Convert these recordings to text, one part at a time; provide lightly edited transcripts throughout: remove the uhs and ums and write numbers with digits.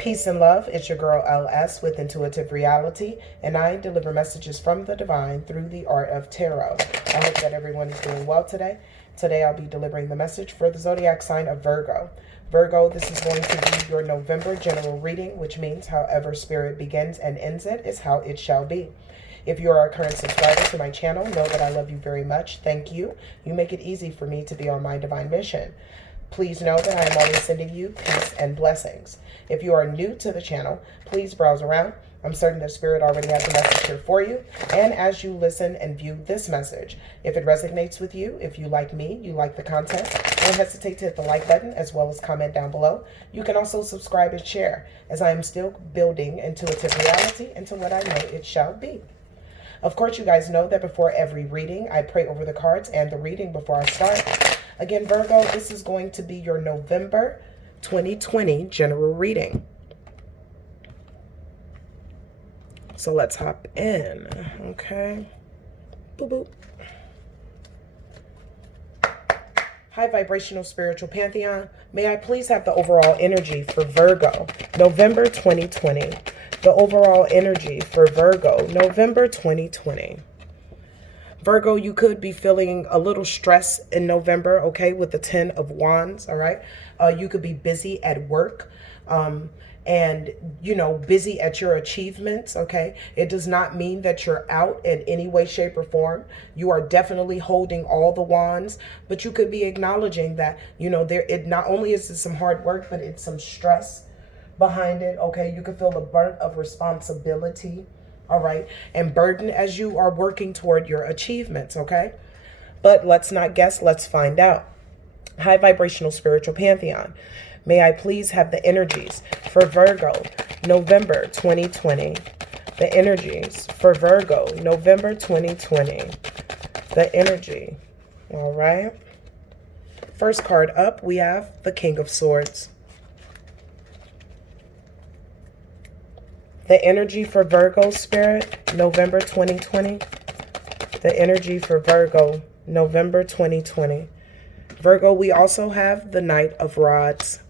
Peace and love. It's your girl LS with Intuitive Reality, and I deliver messages from the divine through the art of tarot. I hope that everyone is doing well today. Today I'll be delivering the message for the zodiac sign of Virgo. Virgo, this is going to be your November general reading, which means however spirit begins and ends it is how it shall be. If you are a current subscriber to my channel, know that I love you very much. Thank you. You make it easy for me to be on my divine mission. Please know that I am always sending you peace and blessings. If you are new to the channel, please browse around. I'm certain that Spirit already has a message here for you. And as you listen and view this message, if it resonates with you, if you like me, you like the content, don't hesitate to hit the like button as well as comment down below. You can also subscribe and share, as I am still building Intuitive Reality into what I know it shall be. Of course, you guys know that before every reading, I pray over the cards and the reading before I start. Again, Virgo, this is going to be your November 2020 general reading. So let's hop in, okay? Boop, boop. High vibrational spiritual pantheon, may I please have the overall energy for Virgo, November 2020. The overall energy for Virgo, November 2020. Virgo, you could be feeling a little stress in November, okay, with the 10 of Wands, all right? You could be busy at work and, you know, busy at your achievements, okay? It does not mean that you're out in any way, shape, or form. You are definitely holding all the wands, but you could be acknowledging that, you know, it not only is it some hard work, but it's some stress behind it, okay? You can feel the burden of responsibility, all right, and burden as you are working toward your achievements, okay? But let's not guess, let's find out. High vibrational spiritual pantheon, may I please have the energies for Virgo, November 2020. The energies for Virgo, November 2020. The energy, all right? First card up, we have the King of Swords. The energy for Virgo, Spirit, November 2020. The energy for Virgo, November 2020. Virgo, we also have the Knight of Rods.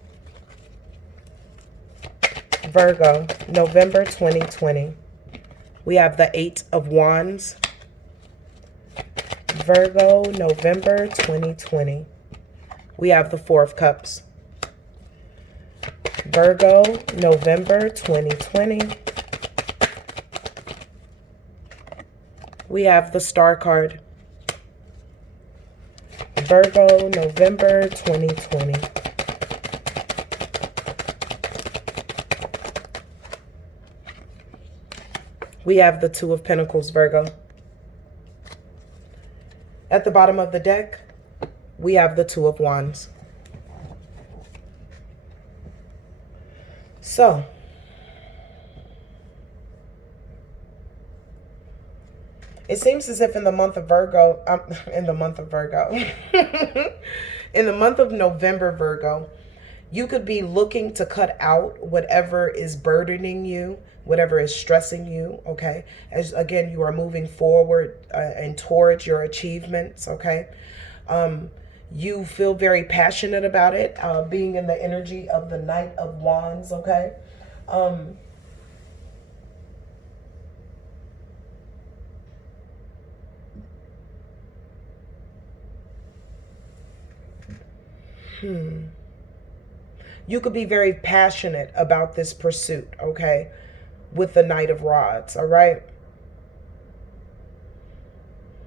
Virgo, November 2020. We have the 8 of Wands. Virgo, November 2020. We have the 4 of Cups. Virgo, November 2020. We have the Star card. Virgo, November 2020. We have the 2 of Pentacles, Virgo. At the bottom of the deck, we have the 2 of Wands. So, it seems as if in the month of Virgo, in the month of November, Virgo, you could be looking to cut out whatever is burdening you, whatever is stressing you, okay? As again, you are moving forward and towards your achievements, okay? You feel very passionate about it, being in the energy of the Knight of Wands, okay? You could be very passionate about this pursuit, okay? With the Knight of Rods, all right?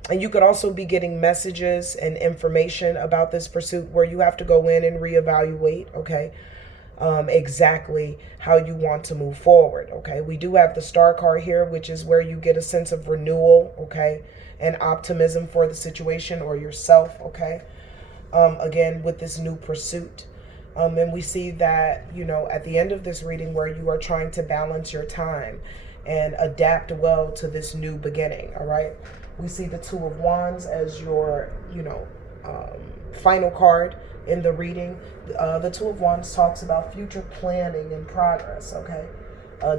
And you could also be getting messages and information about this pursuit where you have to go in and reevaluate, okay, exactly how you want to move forward, okay? We do have the Star card here, which is where you get a sense of renewal, okay, and optimism for the situation or yourself, okay? Again, with this new pursuit. And we see that, you know, at the end of this reading where you are trying to balance your time and adapt well to this new beginning, all right? We see the 2 of Wands as your, you know, final card in the reading. The 2 of Wands talks about future planning and progress, okay?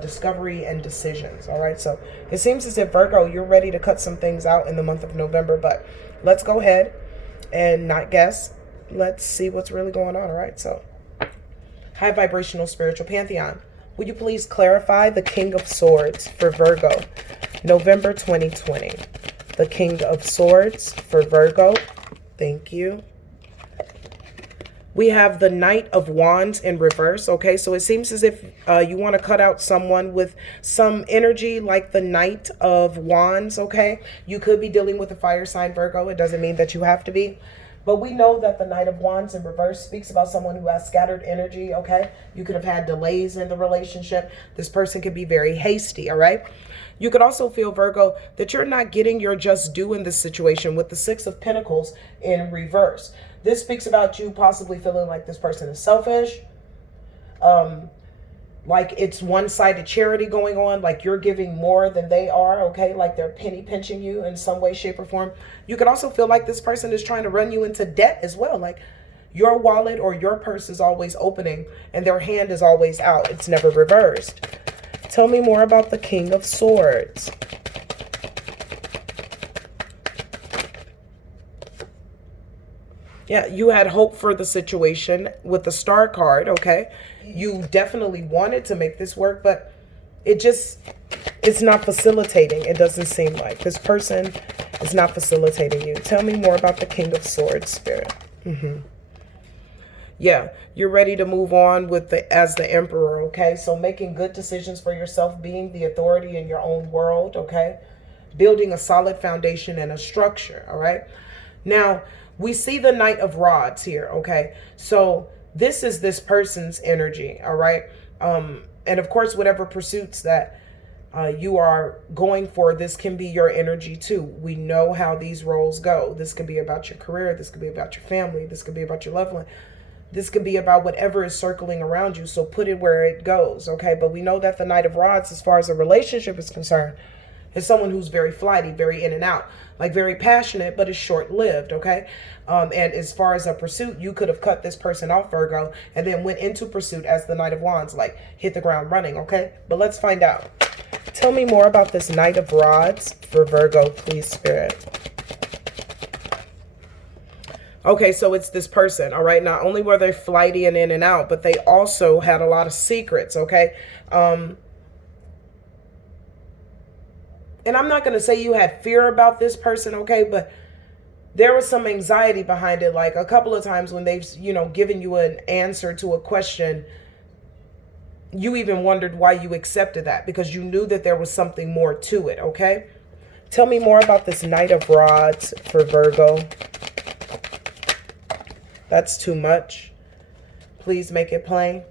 Discovery and decisions, all right? So it seems as if, Virgo, you're ready to cut some things out in the month of November, but let's go ahead and not guess. Let's see what's really going on, all right? So high vibrational spiritual pantheon, Will you please clarify the King of Swords for Virgo, November 2020? The King of Swords for Virgo. Thank you. We have the Knight of Wands in reverse. Okay, so it seems as if you want to cut out someone with some energy like the Knight of Wands. Okay, you could be dealing with a fire sign, Virgo. It doesn't mean that you have to be. But we know that the Knight of Wands in reverse speaks about someone who has scattered energy, okay? You could have had delays in the relationship. This person could be very hasty, all right? You could also feel, Virgo, that you're not getting your just due in this situation with the Six of Pentacles in reverse. This speaks about you possibly feeling like this person is selfish, like it's one-sided charity going on, like you're giving more than they are, okay? Like they're penny pinching you in some way, shape, or form. You could also feel like this person is trying to run you into debt as well. Like your wallet or your purse is always opening and their hand is always out. It's never reversed. Tell me more about the King of Swords. Yeah, you had hope for the situation with the Star card, okay? You definitely wanted to make this work, but it's not facilitating. It doesn't seem like. This person is not facilitating you. Tell me more about the King of Swords, Spirit. Yeah, you're ready to move on with as the Emperor, okay? So making good decisions for yourself, being the authority in your own world, okay? Building a solid foundation and a structure, all right? Now, we see the Knight of Rods here, okay? So this is this person's energy, all right? And of course, whatever pursuits that you are going for, this can be your energy too. We know how these roles go. This could be about your career. This could be about your family. This could be about your loved one. This could be about whatever is circling around you. So put it where it goes, okay? But we know that the Knight of Rods, as far as a relationship is concerned, is someone who's very flighty, very in and out, like very passionate, but is short-lived, okay? And as far as a pursuit, you could have cut this person off, Virgo, and then went into pursuit as the Knight of Wands, like hit the ground running, okay? But let's find out. Tell me more about this Knight of Rods for Virgo, please, Spirit. Okay, so it's this person, all right? Not only were they flighty and in and out, but they also had a lot of secrets, okay? And I'm not going to say you had fear about this person, okay? But there was some anxiety behind it. Like a couple of times when they've, given you an answer to a question, you even wondered why you accepted that because you knew that there was something more to it, okay? Tell me more about this Knight of Rods for Virgo. That's too much. Please make it plain.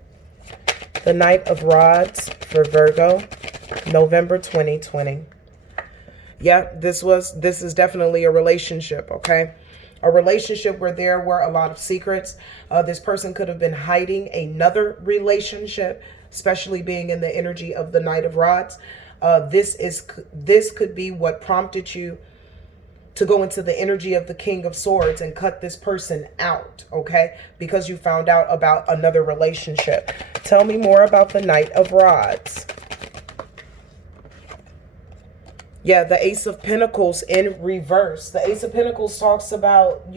The Knight of Rods for Virgo, November 2020. Yeah, this is definitely a relationship, okay? A relationship where there were a lot of secrets. This person could have been hiding another relationship, especially being in the energy of the Knight of Rods. This could be what prompted you to go into the energy of the King of Swords and cut this person out, okay? Because you found out about another relationship. Tell me more about the Knight of Rods. Yeah, the Ace of Pentacles in reverse. The Ace of Pentacles talks about,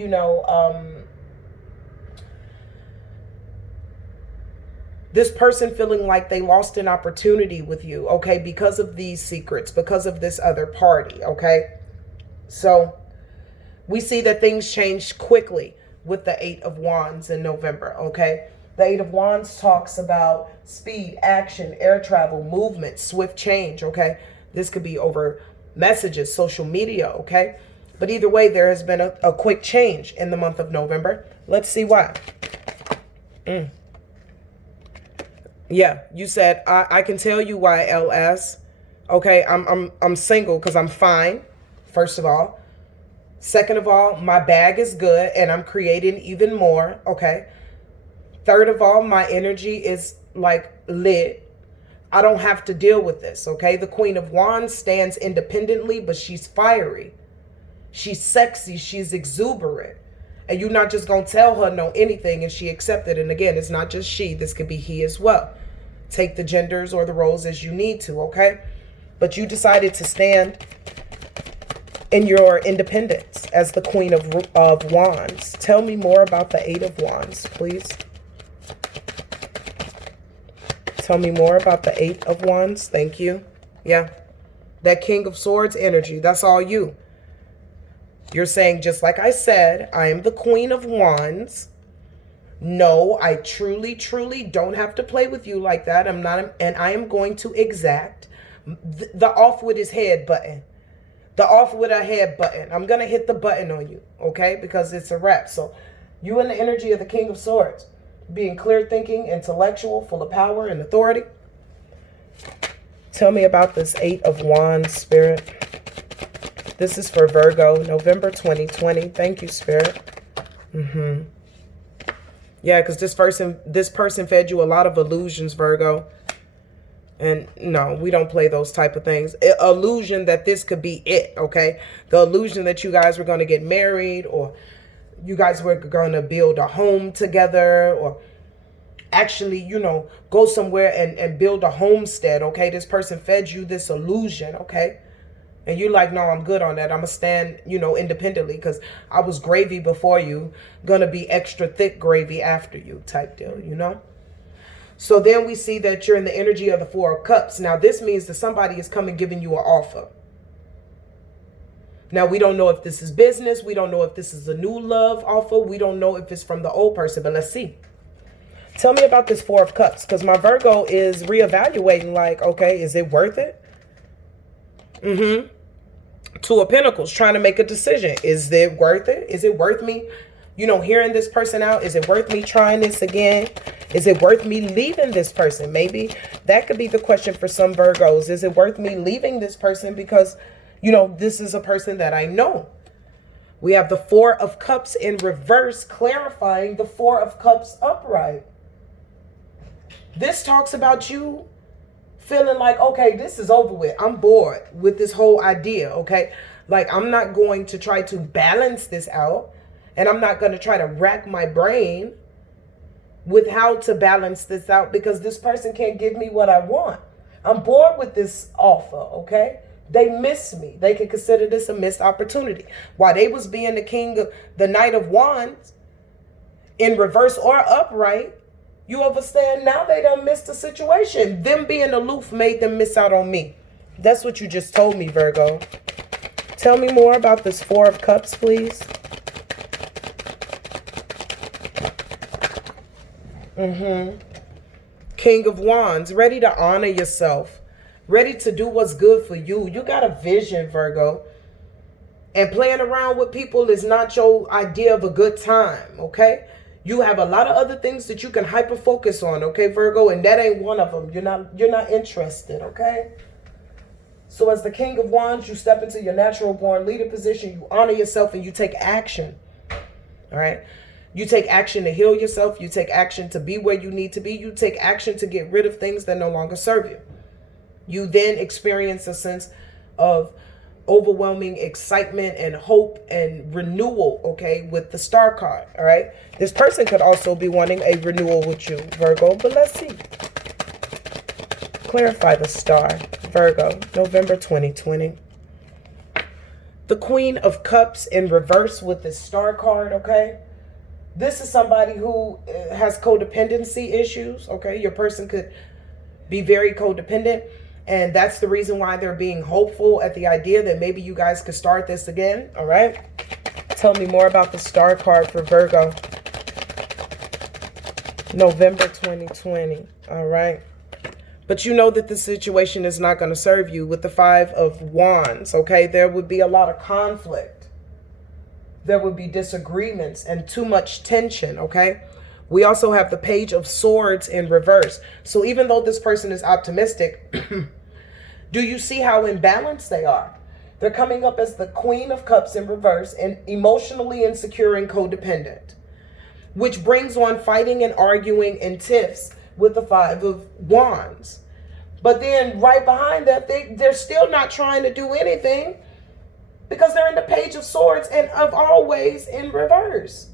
this person feeling like they lost an opportunity with you, okay, because of these secrets, because of this other party, okay? So we see that things changed quickly with the Eight of Wands in November, okay? The Eight of Wands talks about speed, action, air travel, movement, swift change, okay? This could be over messages, social media, okay? But either way, there has been a quick change in the month of November. Let's see why. Yeah, you said, I can tell you why, LS. Okay, I'm single because I'm fine, first of all. Second of all, my bag is good and I'm creating even more, okay? Third of all, my energy is like lit. I don't have to deal with this, okay? The Queen of Wands stands independently, but she's fiery. She's sexy. She's exuberant. And you're not just going to tell her no anything and she accepted. And again, it's not just she. This could be he as well. Take the genders or the roles as you need to, okay? But you decided to stand in your independence as the Queen of Wands. Tell me more about the Eight of Wands, please. Tell me more about the Eight of Wands. Thank you. Yeah. That King of Swords energy. That's all you. You're saying, just like I said, I am the Queen of Wands. No, I truly, truly don't have to play with you like that. I'm not, and I am going to exact the off with his head button. The off with a head button. I'm going to hit the button on you, okay? Because it's a wrap. So you in the energy of the King of Swords. Being clear thinking, intellectual, full of power and authority. Tell me about this Eight of Wands, Spirit. This is for Virgo, November 2020. Thank you, Spirit. Yeah, because this person fed you a lot of illusions, Virgo. And no, we don't play those type of things. Illusion that this could be it, okay? The illusion that you guys were going to get married, or you guys were going to build a home together, or actually, you know, go somewhere and build a homestead, okay? This person fed you this illusion, okay? And you're like, no, I'm good on that. I'm going to stand, you know, independently because I was gravy before you, going to be extra thick gravy after you type deal, you know? So then we see that you're in the energy of the Four of Cups. Now, this means that somebody is coming giving you an offer. Now, we don't know if this is business. We don't know if this is a new love offer. We don't know if it's from the old person, but let's see. Tell me about this Four of Cups, because my Virgo is reevaluating like, okay, is it worth it? Two of Pentacles, trying to make a decision. Is it worth it? Is it worth me, you know, hearing this person out? Is it worth me trying this again? Is it worth me leaving this person? Maybe that could be the question for some Virgos. Is it worth me leaving this person because, you know, this is a person that I know? We have the Four of Cups in reverse, clarifying the Four of Cups upright. This talks about you feeling like, okay, this is over with. I'm bored with this whole idea, okay? Like, I'm not going to try to balance this out, and I'm not going to try to rack my brain with how to balance this out because this person can't give me what I want. I'm bored with this offer, okay? They miss me. They can consider this a missed opportunity. While they was being the Knight of Wands in reverse or upright, you understand, now they done missed the situation. Them being aloof made them miss out on me. That's what you just told me, Virgo. Tell me more about this Four of Cups, please. King of Wands, ready to honor yourself. Ready to do what's good for you. You got a vision, Virgo. And playing around with people is not your idea of a good time, okay? You have a lot of other things that you can hyper focus on, okay, Virgo? And that ain't one of them. You're not interested, okay? So as the King of Wands, you step into your natural born leader position. You honor yourself and you take action, all right? You take action to heal yourself. You take action to be where you need to be. You take action to get rid of things that no longer serve you. You then experience a sense of overwhelming excitement and hope and renewal, okay, with the Star card, all right? This person could also be wanting a renewal with you, Virgo, but let's see. Clarify the Star, Virgo, November 2020. The Queen of Cups in reverse with the Star card, okay? This is somebody who has codependency issues, okay? Your person could be very codependent. And that's the reason why they're being hopeful at the idea that maybe you guys could start this again. All right. Tell me more about the Star card for Virgo. November 2020. All right. But you know that the situation is not going to serve you with the Five of Wands. Okay. There would be a lot of conflict. There would be disagreements and too much tension. Okay. We also have the Page of Swords in reverse. So even though this person is optimistic, do you see how imbalanced they are? They're coming up as the Queen of Cups in reverse and emotionally insecure and codependent, which brings on fighting and arguing and tiffs with the Five of Wands. But then right behind that, they're still not trying to do anything because they're in the Page of Swords and of always in reverse.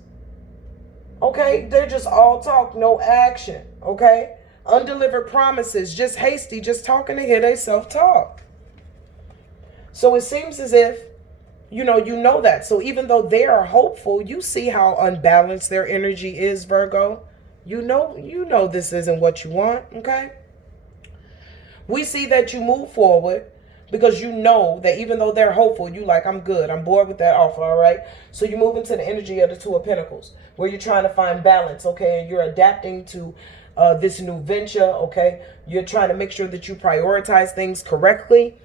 Okay, they're just all talk, no action, okay? Undelivered promises, just hasty, just talking to hear they self-talk. So it seems as if, you know that. So even though they are hopeful, you see how unbalanced their energy is, Virgo. You know this isn't what you want, okay? We see that you move forward because you know that even though they're hopeful, you like, I'm good. I'm bored with that offer, all right? So you move into the energy of the Two of Pentacles, where you're trying to find balance, okay? And you're adapting to this new venture, okay? You're trying to make sure that you prioritize things correctly.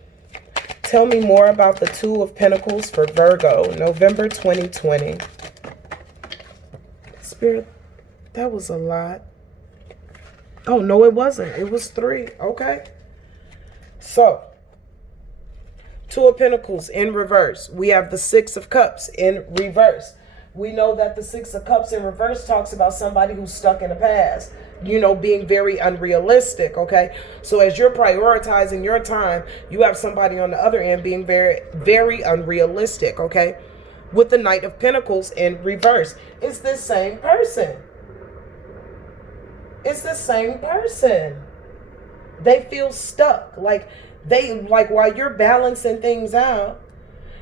Tell me more about the Two of Pentacles for Virgo, November 2020. Spirit, that was a lot. Oh, no, it wasn't. It was 3. Okay. So, Two of Pentacles in reverse. We have the Six of Cups in reverse. We know that the Six of Cups in reverse talks about somebody who's stuck in the past, you know, being very unrealistic, okay? So as you're prioritizing your time, you have somebody on the other end being very, very unrealistic, okay? With the Knight of Pentacles in reverse. It's the same person. It's the same person. They feel stuck. Like while you're balancing things out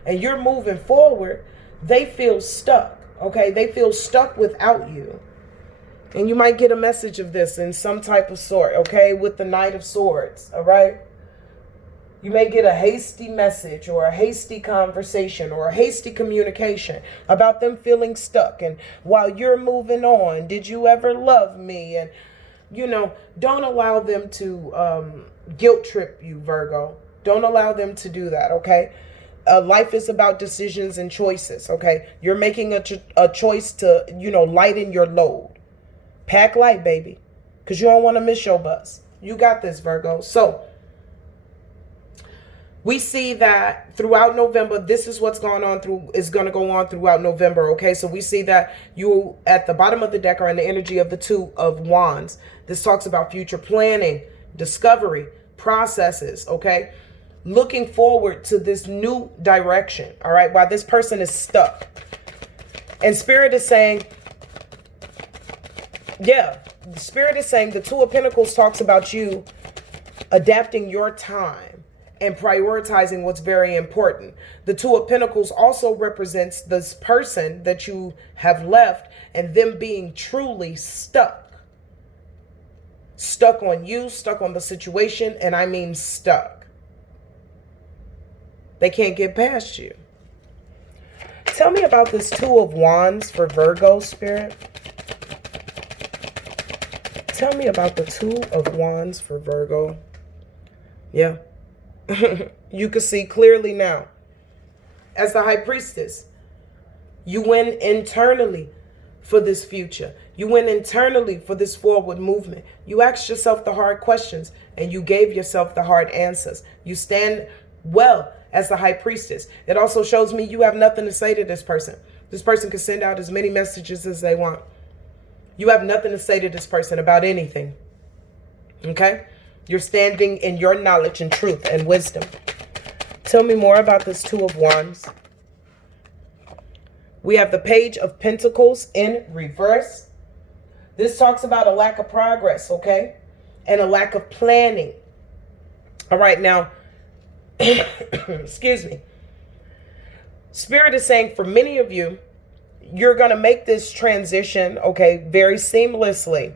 and you're moving forward, they feel stuck. Okay, they feel stuck without you. And you might get a message of this in some type of sort, okay, with the Knight of Swords, all right? You may get a hasty message or a hasty conversation or a hasty communication about them feeling stuck. And while you're moving on, did you ever love me? And, you know, don't allow them to guilt trip you, Virgo. Don't allow them to do that, okay? Life is about decisions and choices, okay? You're making a choice to, you know, lighten your load. Pack light, baby, because you don't want to miss your bus. You got this, Virgo. So we see that throughout November, this is what's going to go on throughout November, okay? So we see that you, at the bottom of the deck, are in the energy of the Two of Wands. This talks about future planning, discovery, processes, okay? Looking forward to this new direction, all right, while this person is stuck. And Spirit is saying, yeah, the Spirit is saying the Two of Pentacles talks about you adapting your time and prioritizing what's very important. The Two of Pentacles also represents this person that you have left and them being truly stuck. Stuck on you, stuck on the situation, and I mean stuck. They can't get past you. Tell me about this Two of Wands for Virgo, Spirit. Tell me about the Two of Wands for Virgo. Yeah. You can see clearly now. As the High Priestess, you went internally for this future. You went internally for this forward movement. You asked yourself the hard questions and you gave yourself the hard answers. You stand well as the High Priestess. It also shows me you have nothing to say to this person. This person can send out as many messages as they want. You have nothing to say to this person about anything. Okay? You're standing in your knowledge and truth and wisdom. Tell me more about this Two of Wands. We have the Page of Pentacles in reverse. This talks about a lack of progress, okay? And a lack of planning. All right, now, excuse me. Spirit is saying for many of you, you're going to make this transition, okay, very seamlessly.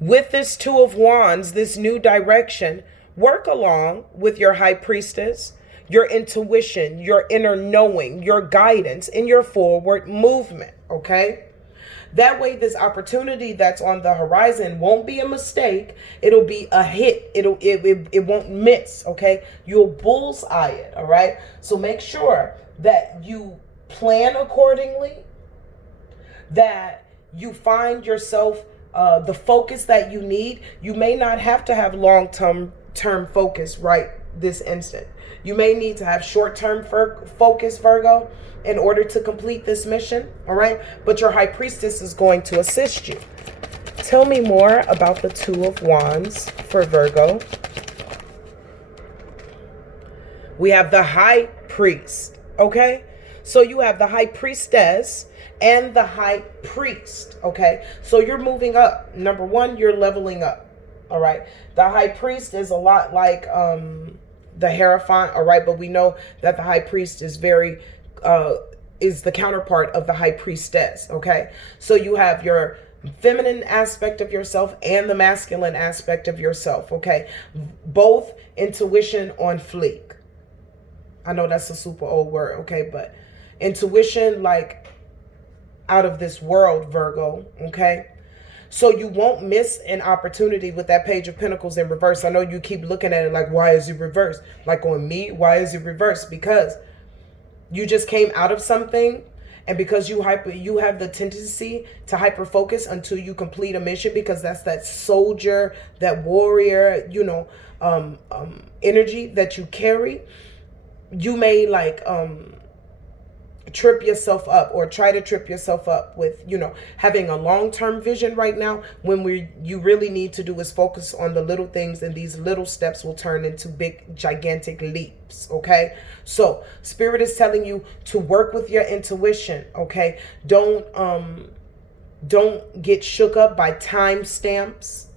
With this Two of Wands, this new direction, work along with your High Priestess, your intuition, your inner knowing, your guidance in your forward movement, okay? That way, this opportunity that's on the horizon won't be a mistake. It'll be a hit. It won't miss, okay? You'll bullseye it, all right? So make sure that you plan accordingly, that you find yourself the focus that you need. You may not have to have long-term focus right this instant. You may need to have short-term focus, Virgo, in order to complete this mission, all right? But your High Priestess is going to assist you. Tell me more about the Two of Wands for Virgo. We have the High Priest, okay? So you have the High Priestess and the High Priest, okay? So you're moving up. Number one, you're leveling up, all right? The High Priest is a lot like the Hierophant, all right? But we know that the High Priest is is the counterpart of the High Priestess, okay? So you have your feminine aspect of yourself and the masculine aspect of yourself, okay? Both intuition on fleek. I know that's a super old word, okay? But intuition, like out of this world, Virgo, okay? So you won't miss an opportunity with that Page of Pentacles in reverse. I know you keep looking at it like, why is it reversed? Like on me, why is it reversed? Because you just came out of something, and because you have the tendency to hyper focus until you complete a mission, because that's that soldier, that warrior, you know, energy that you carry. You may like trip yourself up, or try to trip yourself up with, you know, having a long-term vision right now, when you really need to do is focus on the little things, and these little steps will turn into big gigantic leaps, okay? So Spirit is telling you to work with your intuition, okay? Don't get shook up by timestamps.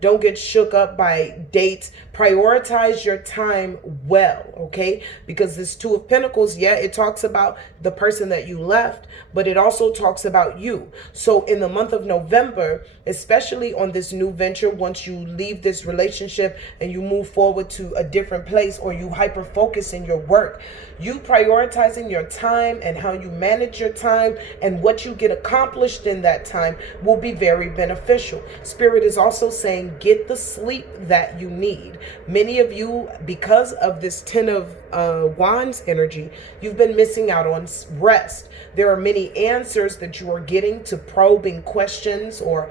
Don't get shook up by dates. Prioritize your time well, okay? Because this Two of Pentacles, yeah, it talks about the person that you left, but it also talks about you. So in the month of November, especially on this new venture, once you leave this relationship and you move forward to a different place, or you hyper focus in your work, you prioritizing your time and how you manage your time and what you get accomplished in that time will be very beneficial. Spirit is also saying, get the sleep that you need. Many of you, because of this Ten of Wands energy, you've been missing out on rest. There are many answers that you are getting to probing questions or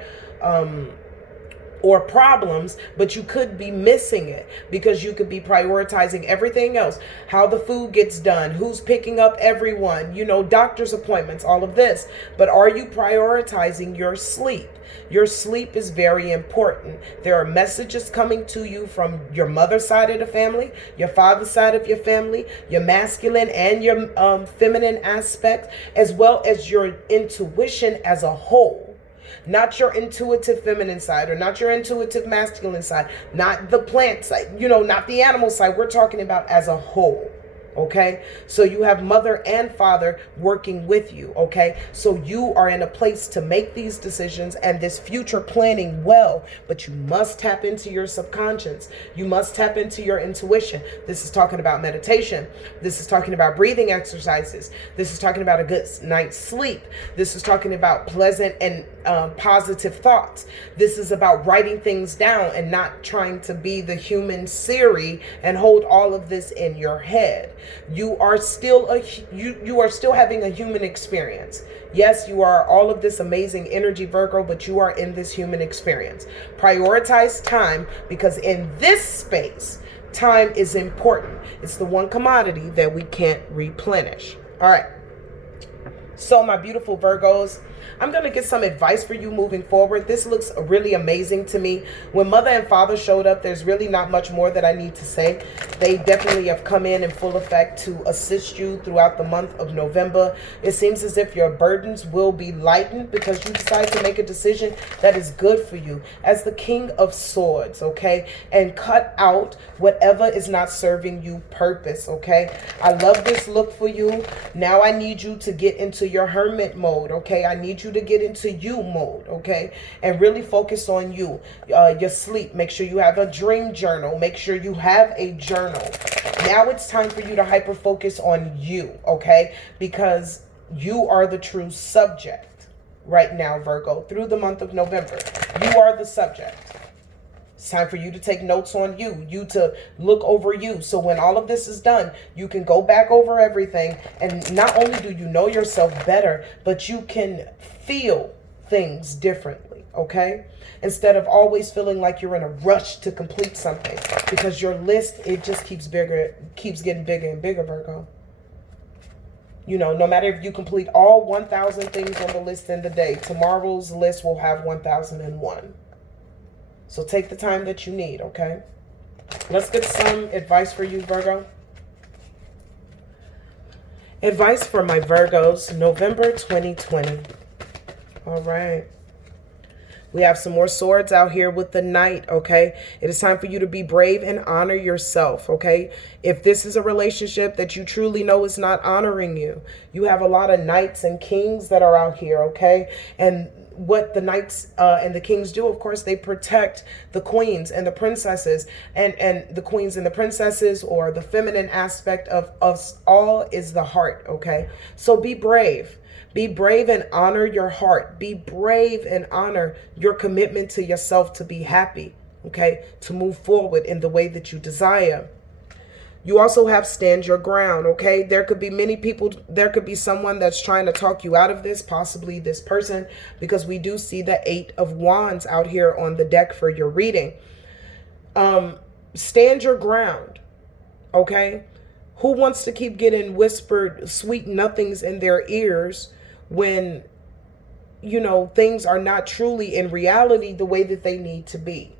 problems, but you could be missing it because you could be prioritizing everything else. How the food gets done, who's picking up everyone, you know, doctor's appointments, all of this. But are you prioritizing your sleep? Your sleep is very important. There are messages coming to you from your mother's side of the family, your father's side of your family, your masculine and your feminine aspect, as well as your intuition as a whole. Not your intuitive feminine side, or not your intuitive masculine side, not the plant side, you know, not the animal side. We're talking about as a whole. Okay, so you have mother and father working with you. Okay, so you are in a place to make these decisions and this future planning well, but you must tap into your subconscious. You must tap into your intuition. This is talking about meditation. This is talking about breathing exercises. This is talking about a good night's sleep. This is talking about pleasant and positive thoughts. This is about writing things down and not trying to be the human Siri and hold all of this in your head. You are still you are still having a human experience. Yes, you are all of this amazing energy, Virgo, but you are in this human experience. Prioritize time, because in this space, time is important. It's the one commodity that we can't replenish. All right. So my beautiful Virgos, I'm going to get some advice for you moving forward. This looks really amazing to me. When mother and father showed up, there's really not much more that I need to say. They definitely have come in full effect to assist you throughout the month of November. It seems as if your burdens will be lightened because you decide to make a decision that is good for you as the King of Swords, okay? And cut out whatever is not serving you purpose, okay? I love this look for you. Now I need you to get into your hermit mode, okay? I need you to get into you mode, okay? And really focus on you, your sleep. Make sure you have a dream journal. Make sure you have a journal. Now it's time for you to hyper focus on you, okay? Because you are the true subject right now, Virgo, through the month of November. You are the subject. It's time for you to take notes on you to look over you. So when all of this is done, you can go back over everything. And not only do you know yourself better, but you can feel things differently, okay? Instead of always feeling like you're in a rush to complete something, because your list, it just keeps getting bigger and bigger, Virgo. You know, no matter if you complete all 1,000 things on the list in the day, tomorrow's list will have 1,001. So take the time that you need, okay? Let's get some advice for you, Virgo. Advice for my Virgos, November 2020. All right. We have some more swords out here with the Knight, okay? It is time for you to be brave and honor yourself, okay? If this is a relationship that you truly know is not honoring you, you have a lot of knights and kings that are out here, okay? And what the knights and the kings do, of course, they protect the queens and the princesses, and the queens and the princesses, or the feminine aspect of us all, is the heart. Okay, so be brave. Be brave and honor your heart. Be brave and honor your commitment to yourself to be happy. Okay, to move forward in the way that you desire. You also have stand your ground. Okay, there could be many people, there could be someone that's trying to talk you out of this, possibly this person, because we do see the 8 of Wands out here on the deck for your reading. Stand your ground. Okay, who wants to keep getting whispered sweet nothings in their ears when, you know, things are not truly in reality the way that they need to be?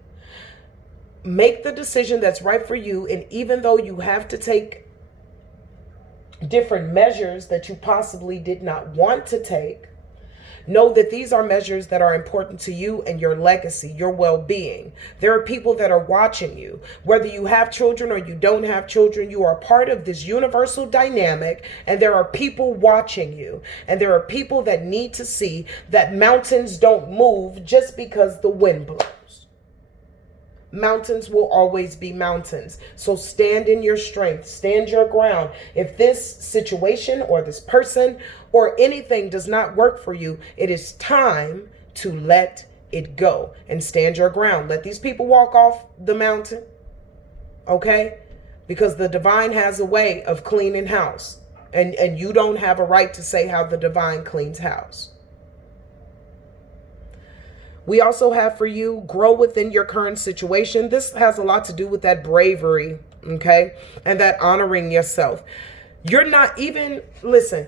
Make the decision that's right for you. And even though you have to take different measures that you possibly did not want to take, know that these are measures that are important to you and your legacy, your well-being. There are people that are watching you. Whether you have children or you don't have children, you are part of this universal dynamic, and there are people watching you. And there are people that need to see that mountains don't move just because the wind blows. Mountains will always be mountains. So stand in your strength, stand your ground. If this situation or this person or anything does not work for you, it is time to let it go and stand your ground. Let these people walk off the mountain, okay? Because the divine has a way of cleaning house, and you don't have a right to say how the divine cleans house. We also have for you, grow within your current situation. This has a lot to do with that bravery, okay? And that honoring yourself. You're not even, listen,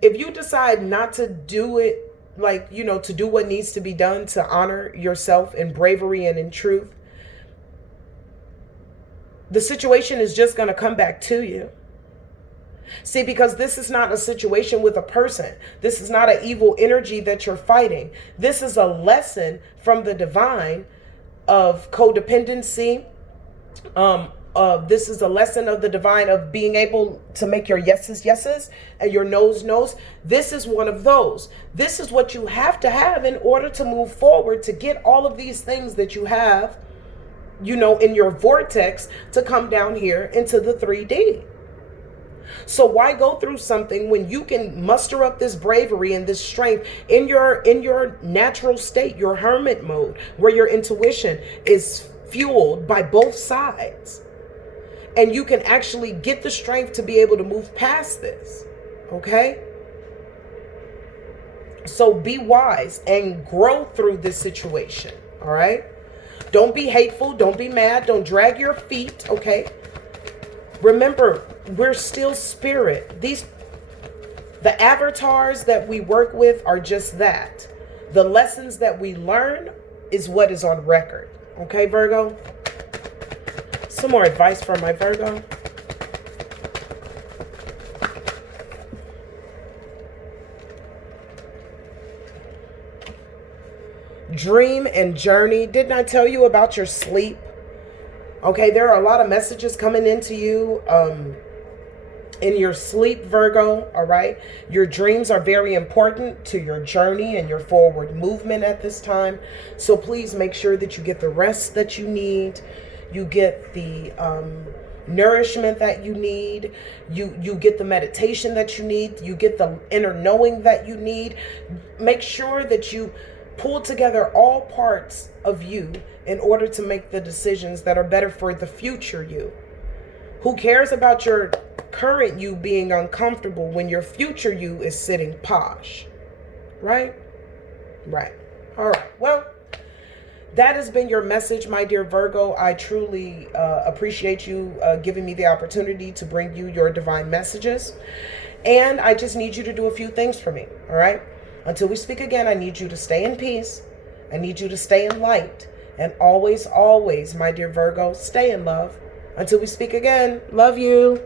if you decide not to do it, like, you know, to do what needs to be done to honor yourself in bravery and in truth, the situation is just going to come back to you. See, because this is not a situation with a person. This is not an evil energy that you're fighting. This is a lesson from the divine of codependency. This is a lesson of the divine of being able to make your yeses, yeses, and your no's, no's. This is one of those. This is what you have to have in order to move forward, to get all of these things that you have, you know, in your vortex to come down here into the 3D. So why go through something when you can muster up this bravery and this strength in your natural state, your hermit mode, where your intuition is fueled by both sides, and you can actually get the strength to be able to move past this, okay? So be wise and grow through this situation, all right? Don't be hateful, don't be mad, don't drag your feet, okay? Remember, we're still spirit. The avatars that we work with are just that. The lessons that we learn is what is on record. Okay, Virgo? Some more advice from my Virgo. Dream and journey. Didn't I tell you about your sleep? Okay, there are a lot of messages coming into you in your sleep, Virgo, all right? Your dreams are very important to your journey and your forward movement at this time. So please make sure that you get the rest that you need. You get the nourishment that you need. You get the meditation that you need. You get the inner knowing that you need. Make sure that you pull together all parts of you in order to make the decisions that are better for the future you. Who cares about your current you being uncomfortable when your future you is sitting posh? Right? Right. All right. Well, that has been your message, my dear Virgo. I truly appreciate you giving me the opportunity to bring you your divine messages. And I just need you to do a few things for me. All right? Until we speak again, I need you to stay in peace. I need you to stay in light. And always, always, my dear Virgo, stay in love. Until we speak again, love you.